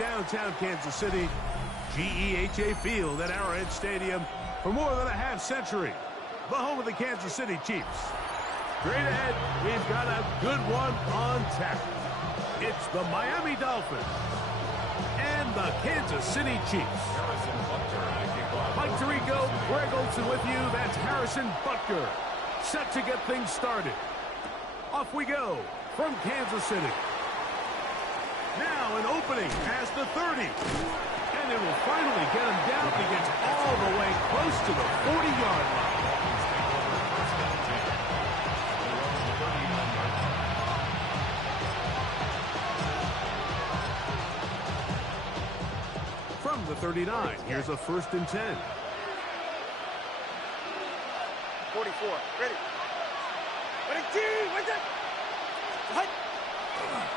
downtown Kansas City, GEHA Field at Arrowhead Stadium for more than a half-century. The home of the Kansas City Chiefs. Straight ahead, we've got a good one on tap. It's the Miami Dolphins and the Kansas City Chiefs. Mike Tirico, Greg Olsen with you. That's Harrison Butker. Set to get things started. Off we go from Kansas City. Now an opening past the 30. And it will finally get him down. He gets all the way close to the 40-yard line. From the 39, here's a 1st and 10. 44, ready.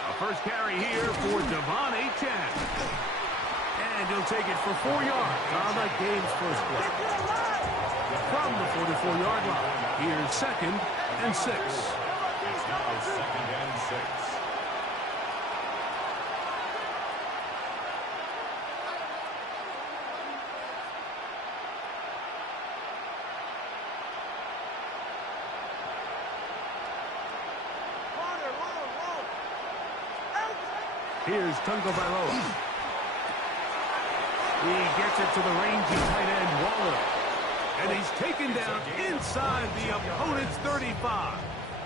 A first carry here for Devon Achane. And he'll take it for 4 yards on the game's first play. From the 44-yard line, here's 2nd and 6. It's now 2nd and 6. Here's Tungo Bailoa. He gets it to the rangy tight end, Waller. And he's taken down inside the opponent's 35.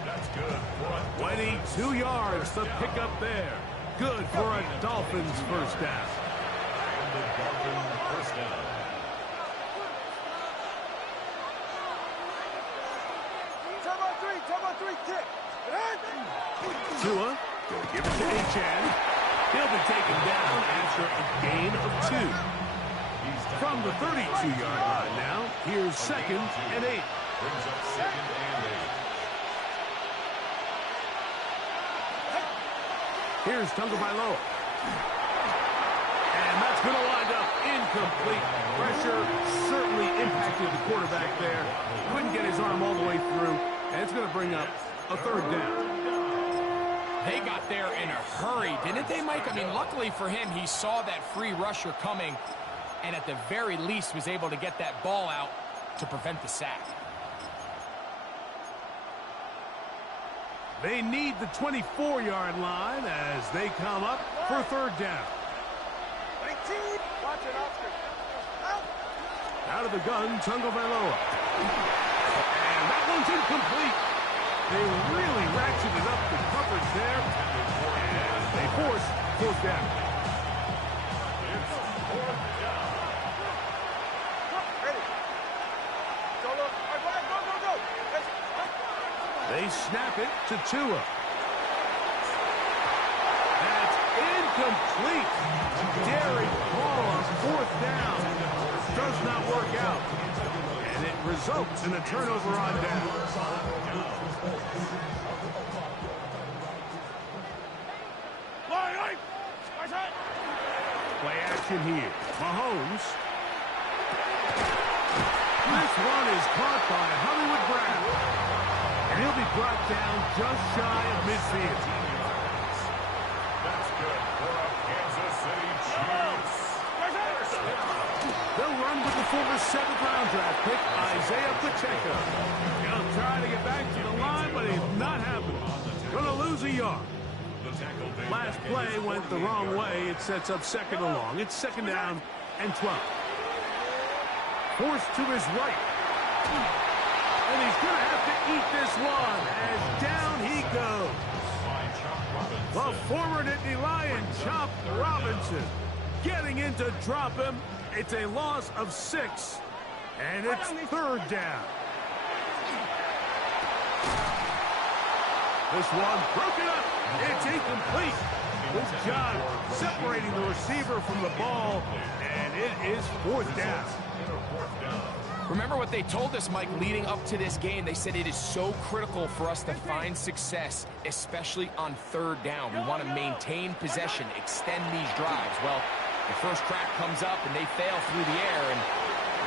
That's good for a 22 yards to pick up there. Good for a Dolphins first down. And the Dolphins first down. Turbo 3, kick. Tua going to give it to Achane. He'll be taken down after a gain of 2. From the 32-yard line now, here's 2nd and 8. Brings up 2nd and 8. Here's Tungo Bailoa. And that's going to wind up incomplete. Pressure certainly impacted the quarterback there. Couldn't get his arm all the way through. And it's going to bring up a 3rd down. They got there in a hurry, didn't they, Mike? I mean, luckily for him, he saw that free rusher coming and at the very least was able to get that ball out to prevent the sack. They need the 24-yard line as they come up for 3rd down. Out of the gun, Tungo Bailoa. And that one's incomplete. They really ratcheted up the coverage there, and they force 4th down. It's 4th down. Ready. Go. They snap it to Tua. That's incomplete. Derek Hall on 4th down. Does not work out. And it results in a turnover on down. Play action here. Mahomes. This one is caught by Hollywood Brown. And he'll be brought down just shy of midfield. That's good for a Kansas City Chiefs. They'll run with the former 7th-round draft pick, Isaiah Pacheco. He'll try to get back to the line, but it's not happening. Gonna lose a yard. Last play went the wrong way. It sets up 2nd and long. It's 2nd down and 12. Forced to his right. And he's going to have to eat this one as down he goes. The former Nittany Lion, Chop Robinson, getting in to drop him. It's a loss of 6, and it's 3rd down. This one broken up. It's incomplete. Good job separating the receiver from the ball, and it is 4th down. Remember what they told us, Mike, leading up to this game. They said it is so critical for us to find success, especially on 3rd down. We want to maintain possession, extend these drives. Well, the first crack comes up, and they fail through the air, and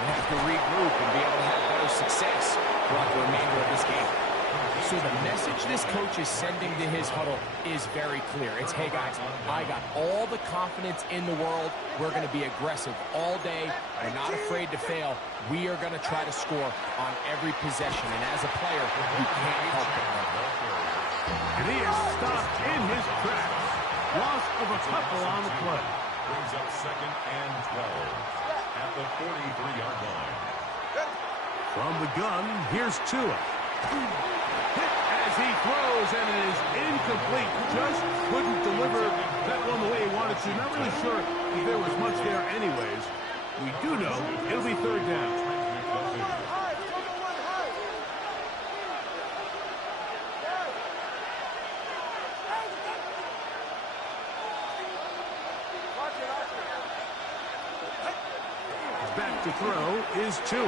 we have to regroup and be able to have better success throughout the remainder of this game. So the message this coach is sending to his huddle is very clear. It's, hey guys, I got all the confidence in the world. We're going to be aggressive all day. We're not afraid to fail. We are going to try to score on every possession. And as a player, you can't help it. And he is stopped in his tracks. Loss of a couple on the play. Brings up 2nd and 12 at the 43-yard line. From the gun, here's Tua. Hit as he throws, and it is incomplete. Just couldn't deliver that one the way he wanted to. Not really sure if there was much there anyways. We do know it'll be 3rd down. Back to throw is Tua.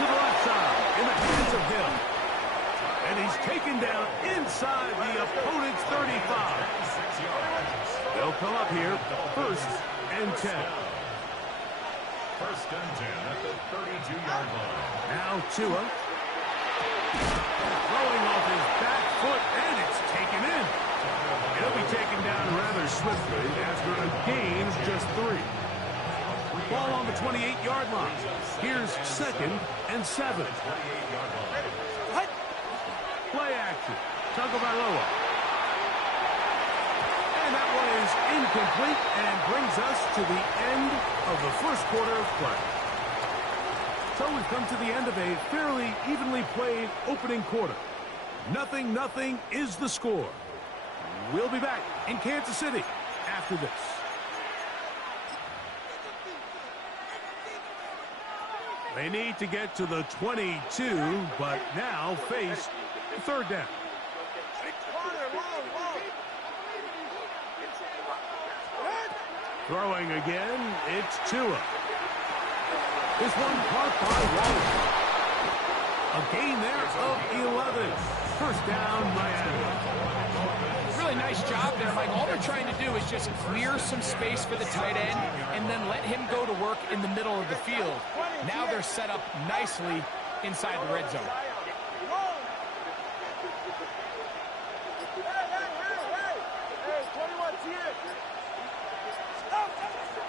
To the left side, in the hands of Hill. And he's taken down inside the opponent's 35. They'll come up here, 1st and 10. 1st and 10 at the 32-yard line. Now Tua. Throwing off his back foot, and it's taken in. He'll be taken down rather swiftly after a gain of just 3. Ball on the 28-yard line. Here's 2nd and 7. Play action. Tagovailoa. And that one is incomplete and brings us to the end of the 1st quarter of play. So we've come to the end of a fairly evenly played opening quarter. 0-0 is the score. We'll be back in Kansas City after this. They need to get to the 22, but now face 3rd down. Throwing again, it's Tua. This one caught by Wallace. A gain there of 11. 1st down, Miami. Really nice job there, Mike. All they're trying to do is just clear some space for the tight end and then let him go to work in the middle of the field. Now they're set up nicely inside the red zone.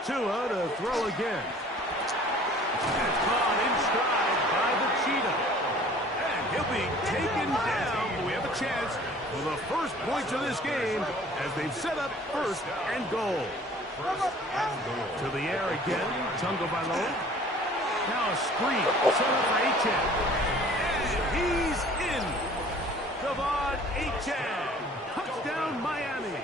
Tua to throw again. That's caught in stride by the Cheetah. And he'll be taken down. We have a chance for the first points of this game as they've set up 1st and goal. To the air again, Tagovailoa. Now a screen set up for Achane. And he's in. De'Von Achane. Touchdown, Miami.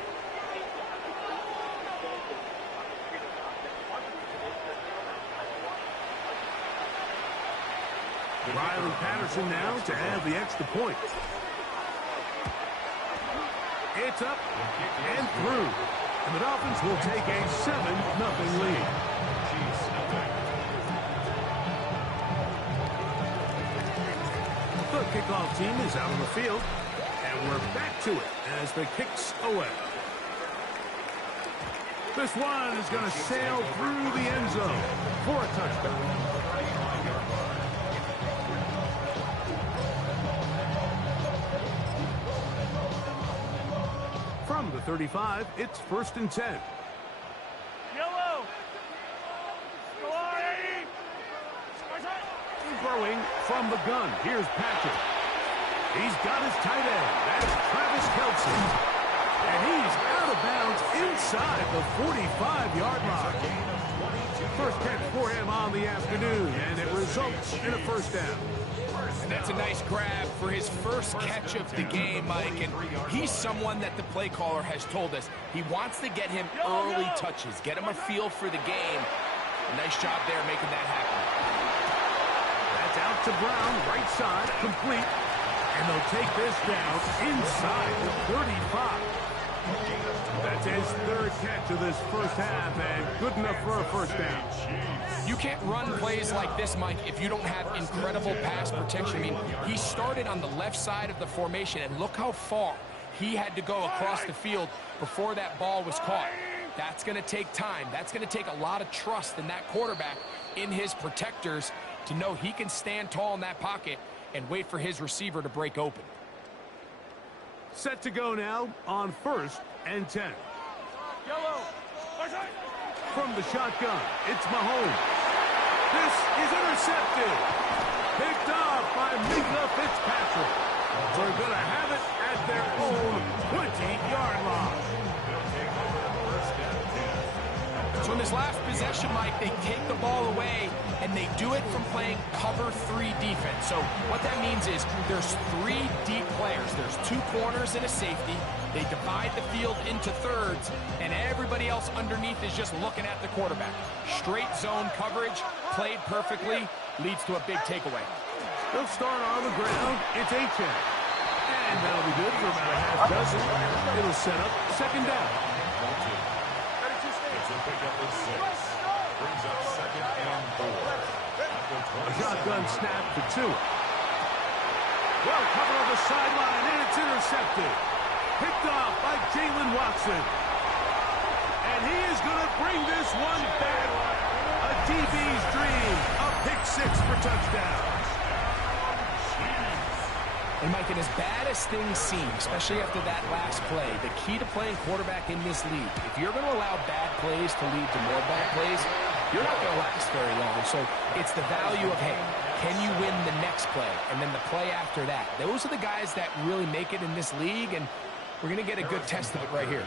Riley Patterson now to add the extra point. It's up and through. And the Dolphins will take a 7-0 lead. The kickoff team is out on the field. And we're back to it as the kick's away. This one is going to sail through the end zone for a touchdown. From the 35, it's 1st and 10. Yellow. Throwing from the gun. Here's Patrick. He's got his tight end. That's Travis Kelce. And he's out of bounds inside the 45-yard line. First catch for him on the afternoon, and it results in a 1st down. And that's a nice grab for his first catch of the game, Mike. And he's someone that the play caller has told us he wants to get him early touches, get him a feel for the game. Nice job there making that happen. That's out to Brown, right side, complete. And they'll take this down inside the 35. That's his 3rd catch of this 1st half, and good enough for a 1st down. You can't run plays like this, Mike, if you don't have incredible pass protection. I mean, he started on the left side of the formation, and look how far he had to go across the field before that ball was caught. That's going to take time. That's going to take a lot of trust in that quarterback, in his protectors, to know he can stand tall in that pocket and wait for his receiver to break open. Set to go now on 1st and 10. Yellow. From the shotgun, it's Mahomes. This is intercepted. Picked off by Minkah Fitzpatrick. They're going to have it at their own 20-yard line. So in this last possession, Mike, they take the ball away, and they do it from playing cover 3 defense. So what that means is there's 3 deep players. There's 2 corners and a safety. They divide the field into thirds, and everybody else underneath is just looking at the quarterback. Straight zone coverage, played perfectly, leads to a big takeaway. They'll start on the ground. It's Achane. And that'll be good for about a half dozen. It'll set up 2nd down. It's a pickup of 6. Brings up 2nd and 4. A shotgun snap for Tua. Well covered on the sideline, and it's intercepted. Picked off by Jalen Watson. And he is going to bring this one back. A DB's dream. A pick 6 for touchdown. And Mike, and as bad as things seem, especially after that last play, the key to playing quarterback in this league, if you're going to allow bad plays to lead to more bad plays, you're not going to last very long. So it's the value of, hey, can you win the next play? And then the play after that. Those are the guys that really make it in this league, and we're going to get a good test of it right here.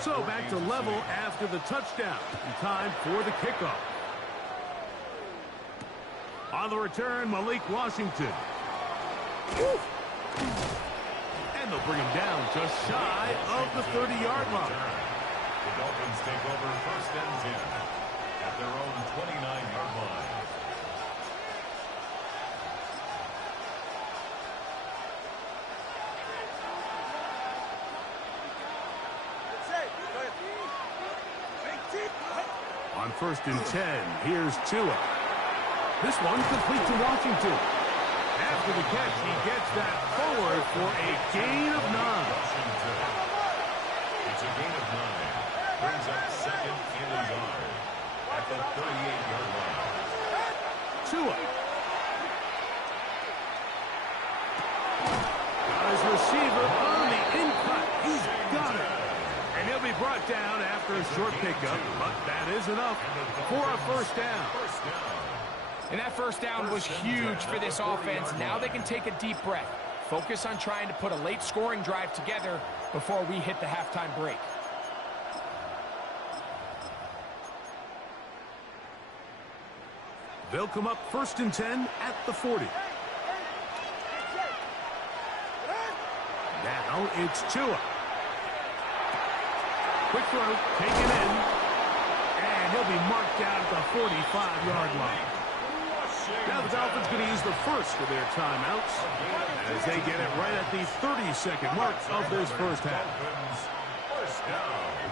So back to level after the touchdown. In time for the kickoff. On the return, Malik Washington. Woo! And they'll bring him down just shy of the 30-yard line. The Dolphins take over 1st and 10 at their own 29-yard line. On 1st and 10, here's Tua. This one complete to Washington. After the catch, he gets that forward for a gain of 9. It's a gain of 9. Brings up 2nd and a yard at the 38-yard line. Tua. Got his receiver on the in-cut. He's got it. And he'll be brought down after a short pickup, but that is enough for a 1st down. And that 1st down was huge for this offense. Now they can take a deep breath. Focus on trying to put a late scoring drive together before we hit the halftime break. They'll come up 1st and 10 at the 40. Now it's Tua. Quick throw, taken in. And he'll be marked down at the 45-yard line. Now the Dolphins going to use the first of their timeouts as they get it right at the 30-second mark of this 1st half.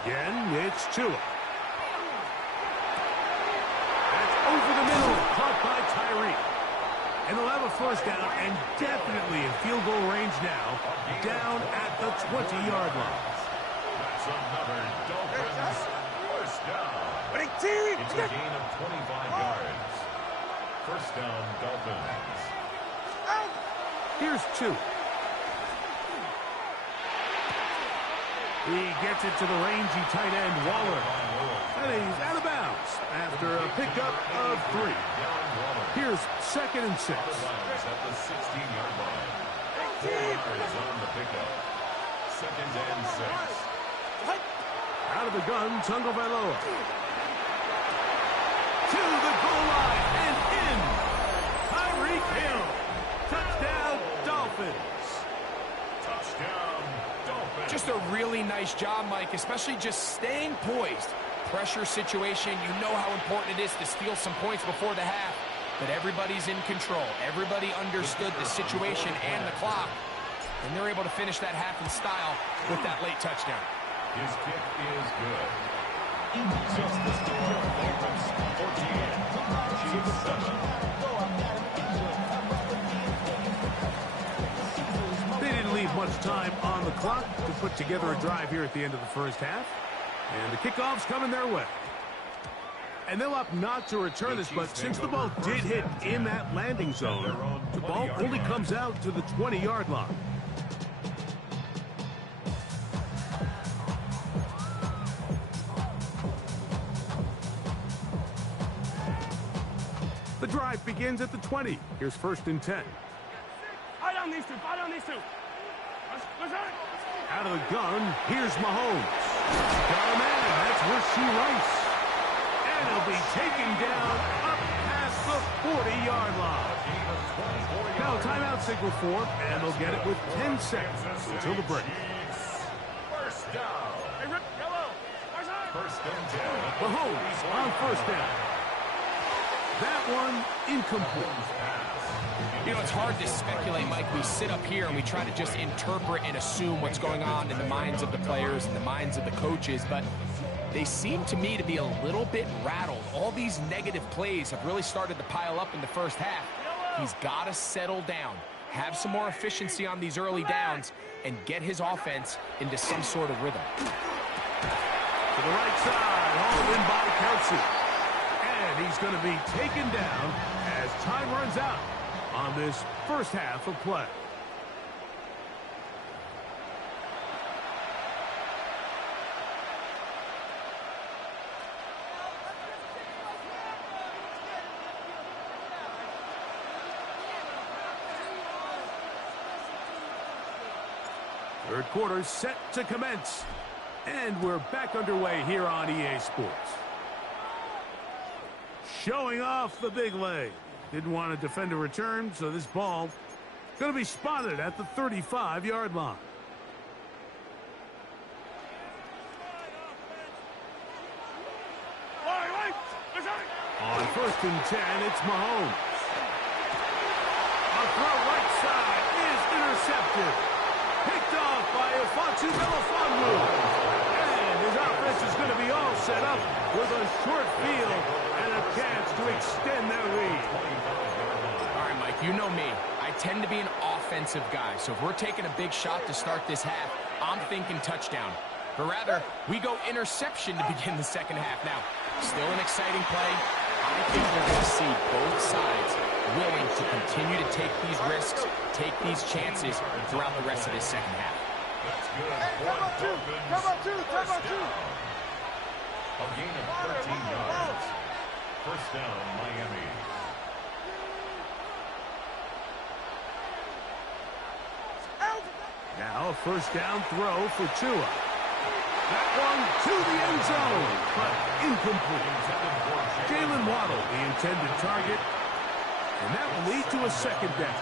Again, it's Tua. That's over the middle, caught by Tyreek. And they'll have a 1st down and definitely in field goal range now, down at the 20-yard line. That's another Dolphins 1st down. It's a gain of 25 yards. 1st down, Dolphins. Here's Tua. He gets it to the rangy tight end, Waller. And he's out of bounds after a pickup of 3. Here's 2nd and 6. At the 16-yard line. Is on the pickup. 2nd and 6. Out of the gun, Tagovailoa. To the goal line and in. Tyreek Hill. Touchdown, Dolphins. Touchdown, Dolphins. Just a really nice job, Mike, especially just staying poised. Pressure situation, you know how important it is to steal some points before the half. But everybody's in control. Everybody understood the situation and the clock. And they're able to finish that half in style with that late touchdown. His kick is good. Just the score, Dolphins 14, Chiefs 7. They didn't leave much time on the clock to put together a drive here at the end of the 1st half. And the kickoff's coming their way. And they'll opt not to return this, but since the ball did hit in that landing zone, the ball only comes out to the 20-yard line. The drive begins at the 20. Here's 1st and 10. Fight on these two. Fight on these two. Out of the gun, here's Mahomes. Got a man. That's Rashee Rice. And he'll be taken down up past the 40-yard line. Now timeout signal for, and they'll get it with 10 seconds until the break. First down. Hey, Rip, yellow. First and 10. Mahomes on 1st down. That one incomplete. You know, it's hard to speculate, Mike. We sit up here and we try to just interpret and assume what's going on in the minds of the players and the minds of the coaches, but they seem to me to be a little bit rattled. All these negative plays have really started to pile up in the first half. He's got to settle down, have some more efficiency on these early downs, and get his offense into some sort of rhythm. To the right side, hauled in by Kelsey. And he's going to be taken down as time runs out on this first half of play. Third quarter set to commence. And we're back underway here on EA Sports. Showing off the big leg. Didn't want to defend a return, so this ball going to be spotted at the 35-yard line. On 1st and 10, it's Mahomes. A throw right side is intercepted. Picked off by Afonso Melifonwu. And his offense is going to be all set up with a short field and a chance to extend their lead. All right, Mike, you know me. I tend to be an offensive guy, so if we're taking a big shot to start this half, I'm thinking touchdown. But rather, we go interception to begin the second half. Now, still an exciting play. I think we're going to see both sides willing to continue to take these risks, take these chances throughout the rest of this second half. That's good. Hey, come on, two. Come on, two. Come on, two. A gain of 13 yards. First down, Miami. Now a first down throw for Tua. That one to the end zone, but incomplete. Jalen Waddle, the intended target, and that will lead to a second down.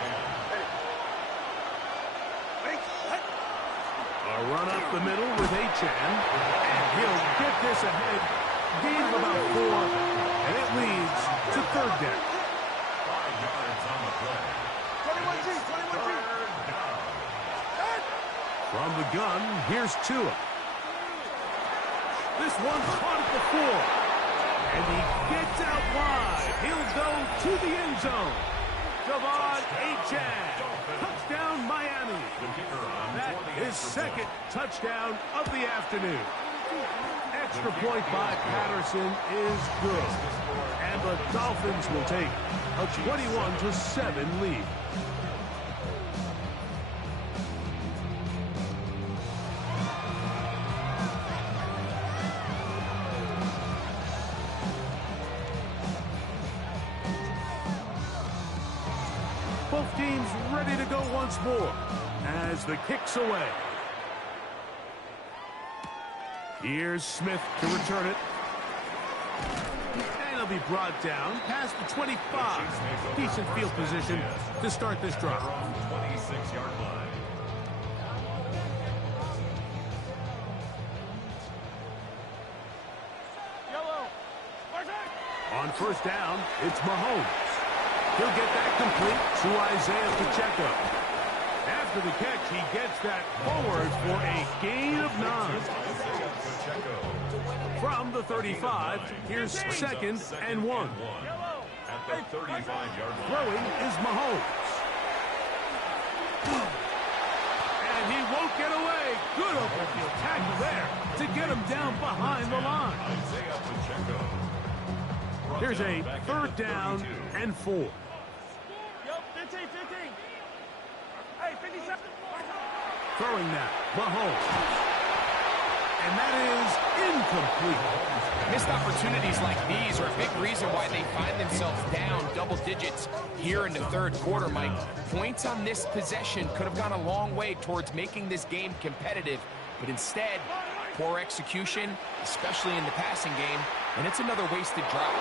A run up the middle with Achane, and he'll get this ahead. Gain of about 4, and it leads to third down. 5 yards on the play. 21G, 21G. From the gun, here's Tua. This one's caught at the 4. And he gets out wide. He'll go to the end zone. De'Von Achane. Touchdown, Miami. That is second touchdown of the afternoon. Extra point by Patterson is good. And the Dolphins will take a 21-7 lead. Both teams ready to go once more as the kick's away. Here's Smith to return it. And he'll be brought down past the 25. Decent field position to start this drive. 26-yard line. Yellow. On first down, it's Mahomes. He'll get that complete to Isaiah Pacheco. After the catch, he gets that forward for a gain of 9. From the 35, here's second and 1. At the 35-yard line. Throwing is Mahomes. And he won't get away. Good open field tackle there to get him down behind the line. Isaiah Pacheco. Here's a third down and 4. Yup, 15. Hey, 57. Throwing that, Mahomes. And that is incomplete. Missed opportunities like these are a big reason why they find themselves down double digits here in the third quarter, Mike. Points on this possession could have gone a long way towards making this game competitive, but instead, poor execution, especially in the passing game, and it's another wasted drive.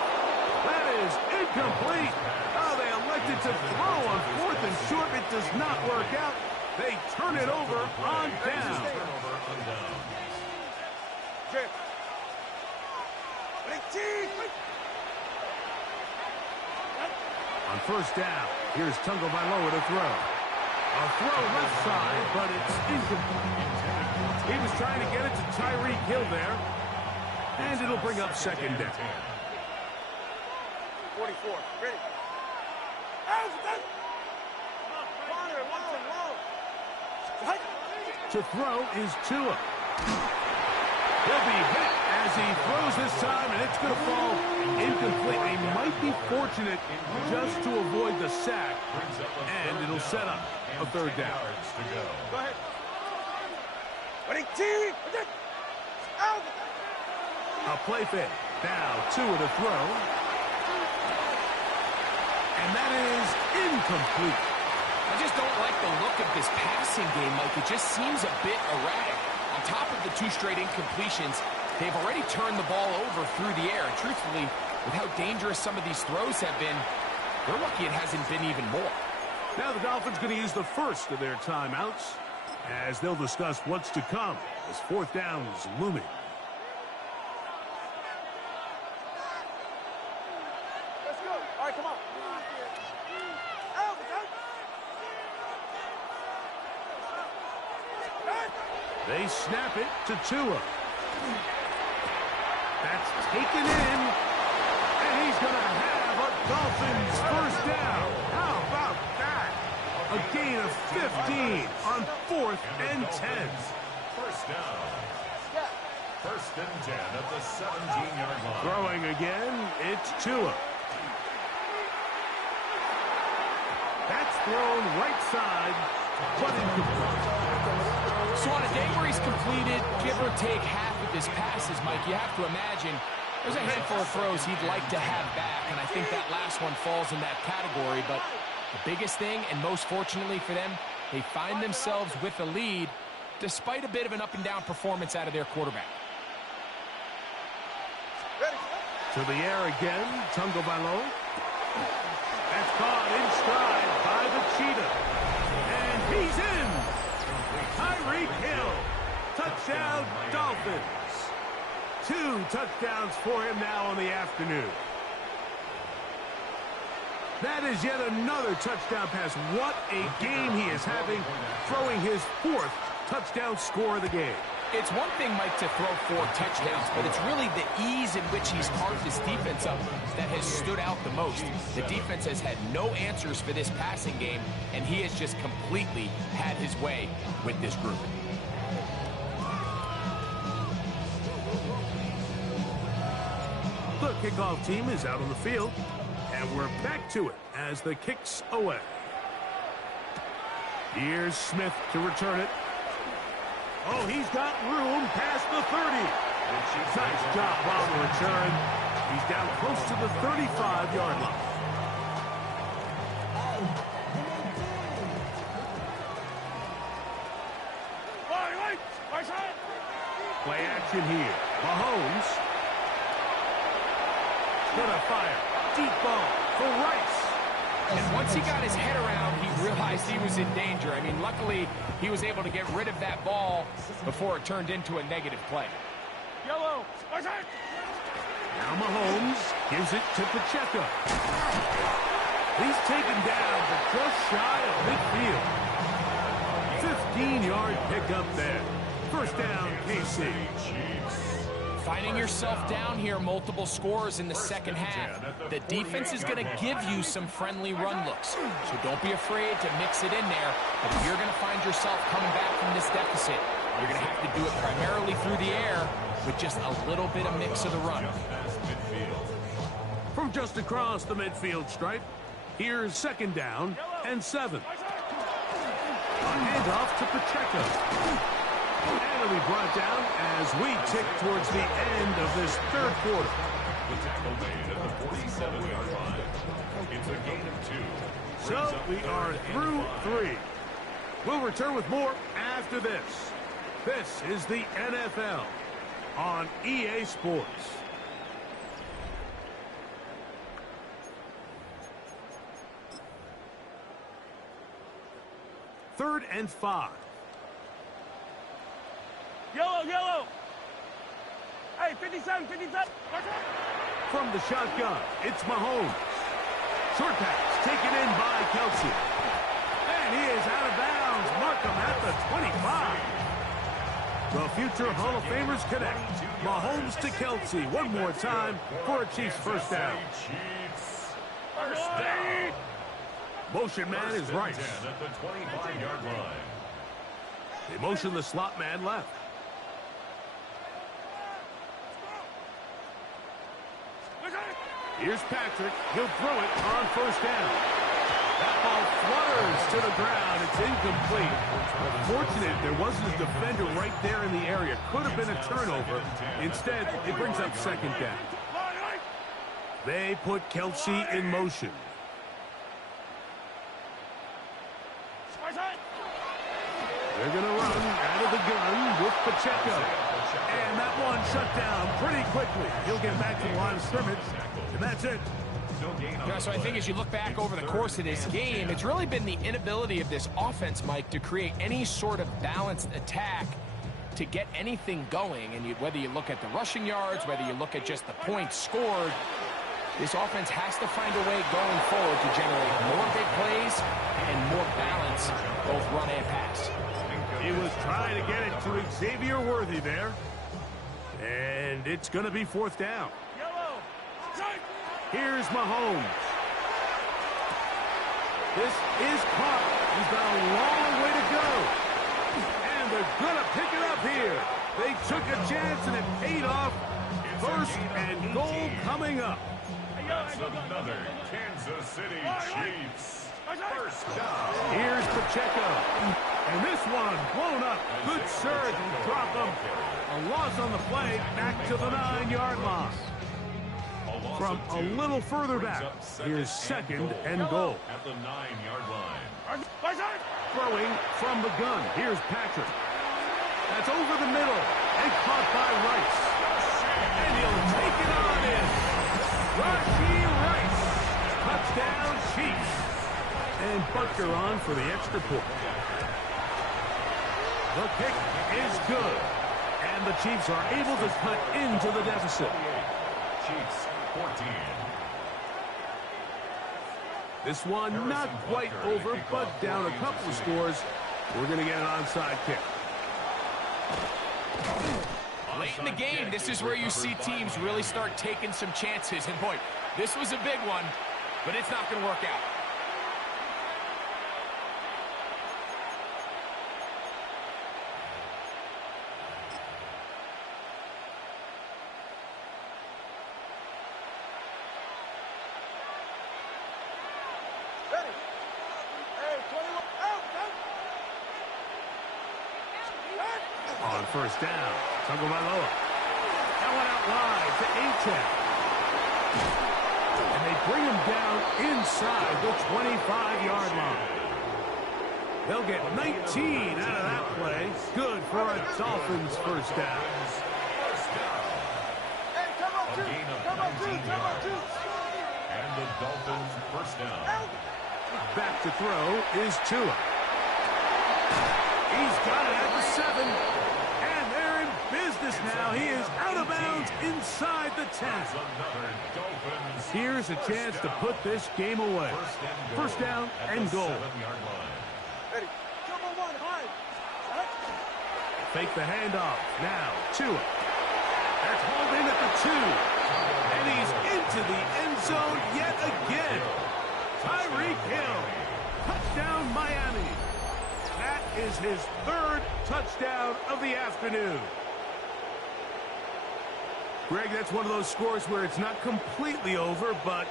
That is incomplete. Oh, they elected to throw on 4th and short. It does not work out. They turn it over on down. On first down, here's Tagovailoa to throw. A throw left side, but it's incomplete. He was trying to get it to Tyreek Hill there, and it'll bring up second down. 44. Ready. To throw is Tua. He'll be hit as he throws this time, and it's going to fall incomplete. They might be fortunate just to avoid the sack, and it'll set up a third down. Go ahead. A play fake. Now Tua to throw. And that is incomplete. I just don't like the look of this passing game, Mike. It just seems a bit erratic. On top of the 2 straight incompletions, they've already turned the ball over through the air. And truthfully, with how dangerous some of these throws have been, they're lucky it hasn't been even more. Now the Dolphins going to use the first of their timeouts as they'll discuss what's to come as 4th down is looming. Let's go. All right, come on. They snap it to Tua. That's taken in, and he's going to have a Dolphins first down. How about that? A gain of 15 on 4th and 10. First down. First and 10 at the 17-yard line. Throwing again, it's Tua. That's thrown right side, but incomplete. So on a day where he's completed, give or take half of his passes, Mike, you have to imagine there's a handful of throws he'd like to have back, and I think that last one falls in that category. But the biggest thing, and most fortunately for them, they find themselves with a lead despite a bit of an up-and-down performance out of their quarterback. To the air again, Tagovailoa. That's caught in stride by the Cheetah. And he's in! Tyreek Hill. Touchdown, Dolphins. 2 touchdowns for him now on the afternoon. That is yet another touchdown pass. What a game he is having, throwing his 4th touchdown score of the game. It's one thing, Mike, to throw 4 touchdowns, but it's really the ease in which he's carved his defense up that has stood out the most. The defense has had no answers for this passing game, and he has just completely had his way with this group. The kickoff team is out on the field, and we're back to it as the kick's away. Here's Smith to return it. Oh, he's got room past the 30. Nice job on the return. He's down close to the 35-yard line. Play action here. Mahomes. Gonna fire. Deep ball for Rice. And once he got his head around, he realized he was in danger. I mean, luckily, he was able to get rid of that ball before it turned into a negative play. Yellow. Now Mahomes gives it to Pacheco. He's taken down but just shy of midfield. 15-yard pickup there. First down, KC. Finding yourself down here, multiple scores in the second half. The defense is going to give you some friendly run looks. So don't be afraid to mix it in there. But if you're going to find yourself coming back from this deficit, you're going to have to do it primarily through the air with just a little bit of mix of the run. From just across the midfield stripe. Here's second down and 7. A handoff to Pacheco. And it'll be brought down as we tick towards the end of this third quarter. The tackle made at the 47-yard line. It's a gain of 2. So we are through 3. We'll return with more after this. This is the NFL on EA Sports. Third and 5. Yellow, yellow. Hey, 57, 57. From the shotgun, it's Mahomes. Short pass taken in by Kelce. And he is out of bounds. Mark him at the 25. The future Hall of Famers connect. Mahomes to Kelce one more time for a Chiefs first down. Chiefs first down. Motion man is Rice. At the 25-yard line. They motion the slot man left. Here's Patrick. He'll throw it on first down. That ball flutters to the ground. It's incomplete. Fortunate there wasn't a defender right there in the area. Could have been a turnover. Instead, it brings up second down. They put Kelce in motion. They're going to run out of the gun with Pacheco. And that one shut down pretty quickly. He'll get back to the line of scrimmage, and that's it. Yeah, so I think as you look back over the course of this game, it's really been the inability of this offense, Mike, to create any sort of balanced attack to get anything going. And whether you look at the rushing yards, whether you look at just the points scored, this offense has to find a way going forward to generate more big plays and more balance, both run and pass. He was trying to get it to Xavier Worthy there. And it's going to be fourth down. Here's Mahomes. This is caught. He's got a long way to go. And they're going to pick it up here. They took a chance and it paid off. First and goal coming up. That's another Kansas City Chiefs first down. Here's Pacheco. And this one blown up. Good surge and drop him. A loss on the play back to the 9-yard line. From a little further back, here's second and goal. At the 9-yard line. Throwing from the gun. Here's Patrick. That's over the middle and caught by Rice. And he'll take it on in. Rashee Rice. Touchdown Chiefs. And Butker on for the extra point. The kick is good. And the Chiefs are able to cut into the deficit. Chiefs 14. This one not quite over, but down a couple of scores. We're going to get an onside kick. Late in the game, this is where you see teams really start taking some chances. And boy, this was a big one, but it's not going to work out. On first down, Tagovailoa. That one out wide to Achane. And they bring him down inside the 25-yard line. They'll get 19 out of that play. Good for a Dolphins first down. Hey, come on, two. Come on, two. Come on, two. And the Dolphins first down. Back to throw is Tua. He's got it at the 7. And they're in business now. He is out of bounds inside the 10. Here's a chance to put this game away. First down and goal. Ready. Double one, high. Fake the handoff. Now, Tua. That's hauled in at the 2. And he's into the end zone yet again. Tyreek Hill. Touchdown, Miami. That is his third touchdown of the afternoon. Greg, that's one of those scores where it's not completely over, but